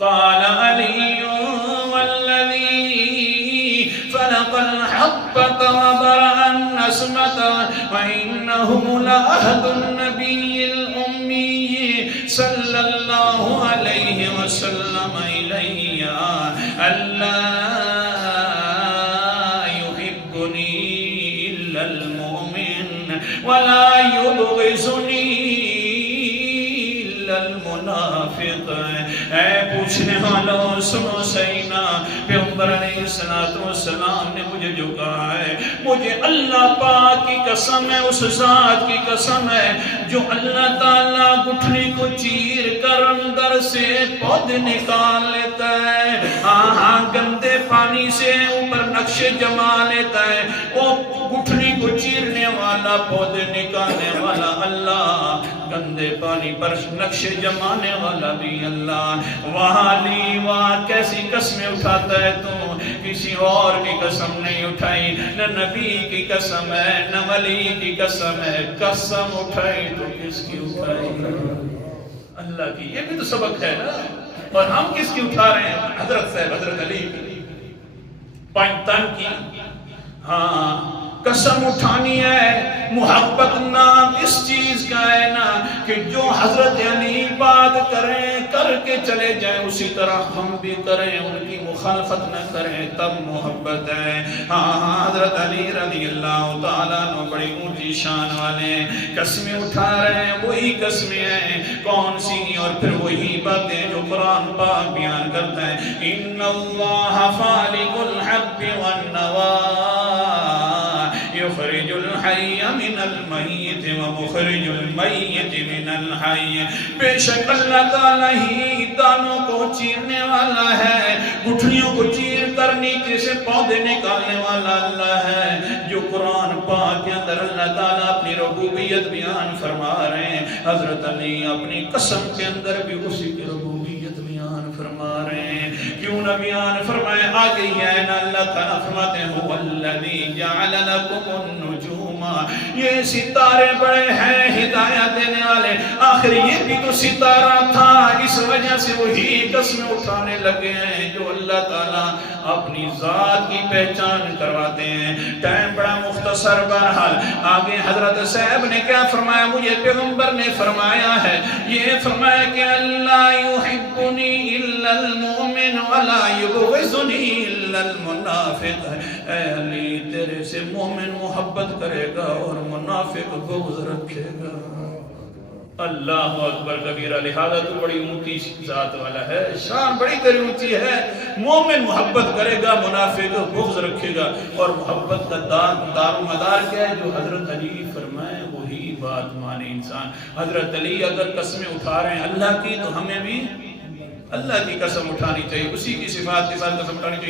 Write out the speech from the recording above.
قال علی والذی فلق الحبۃ وبرأ النسمۃ وإنه لعهد النبی الأمی صلی اللہ علیہ وسلم الی اللہ يحبنی الا المؤمن ولا يبغضنی الا المنافق۔ اے پوچھنے والوں سنو سینا، پیغمبر علیہ السلام نے مجھے جو کہا ہے، مجھے اللہ پاک کی قسم ہے، اس ذات کی قسم ہے جو اللہ تعالیٰ گٹھلی کو چیر کر اندر سے پودے نکال لیتا ہے، گندے پانی سے اوپر نقشے جما لیتا ہے، وہ گٹھلی کو چیرنے والا پودے نکالنے والا اللہ، گندے پانی پر نقشے جمانے والا بھی اللہ۔ وہاں لی وہاں کیسی قسمیں اٹھاتا ہے تو کسی اور کی قسم نہیں اٹھائی، نہ نبی کی قسم ہے نہ ولی کی قسم ہے، قسم اٹھائی تو کس کی اٹھائی؟ اللہ کی۔ یہ بھی تو سبق ہے نا۔ اور ہم کس کی اٹھا رہے ہیں؟ حضرت صاحب حضرت علی کی، پنجتن کی۔ ہاں قسم اٹھانی ہے، محبت نام اس چیز کا ہے نا کہ جو حضرت علی بات کریں کر کے چلے جائیں اسی طرح ہم بھی کریں، ان کی مخالفت نہ کریں، تب محبت ہے۔ ہاں حضرت علی رضی اللہ تعالیٰ عنہ بڑی اونچی شان والے قسمیں اٹھا رہے ہیں، وہی قسمیں ہیں، کون سی؟ اور پھر وہی باتیں جو قرآن پاک بیان کرتا ہے، ان اللہ فالق الحب والنوى يخرج الحي من الميت ومخرج الميت من الحي۔ بے شک اللہ تعالیٰ ہی دانوں کو چیرنے والا ہے، گٹھلیوں کو چیر کر نیچے سے پودے نکالنے والا اللہ ہے، جو قرآن پاک کے اندر اللہ تعالیٰ اپنی ربوبیت بیان فرما رہے ہیں۔ حضرت علی اپنی قسم کے اندر بھی اسی کی ربوبیت بیان فرما رہے ہیں۔ کیوں نہ بیان فرمائے؟ آگے ہی ہے نا، اللہ تعالیٰ فرماتے ہیں هو الذی جعل لکم النجوم، یہ ستارے بڑے ہیں ہدایت دینے والے، آخر یہ بھی تو ستارہ تھا، اس وجہ سے وہی قسمیں اٹھانے لگے ہیں جو اللہ تعالیٰ اپنی ذات کی پہچان کرواتے ہیں۔ ٹائم بڑا مختصر، بہرحال آگے حضرت صاحب نے کیا فرمایا؟ مجھے پیغمبر نے فرمایا ہے، یہ فرمایا کہ اللہ یحبنی الا المؤمن ولا یبغضنی الا المنافق۔ اے علی تیرے سے مومن محبت کرے گا اور منافق بغض رکھے گا۔ اللہ اکبر کبیرہ، لہذا تو بڑی اونچی ذات والا ہے، شان بڑی تیری اونچی ہے۔ مومن محبت کرے گا، منافق بغض رکھے گا، اور محبت کا دار و مدار کیا ہے؟ جو حضرت علی فرمائے وہی بات مانے انسان۔ حضرت علی اگر قسمیں اٹھا رہے ہیں اللہ کی تو ہمیں بھی اللہ کی قسم اٹھانی چاہیے، اسی کی صفات کے ساتھ قسم اٹھانی چاہیے۔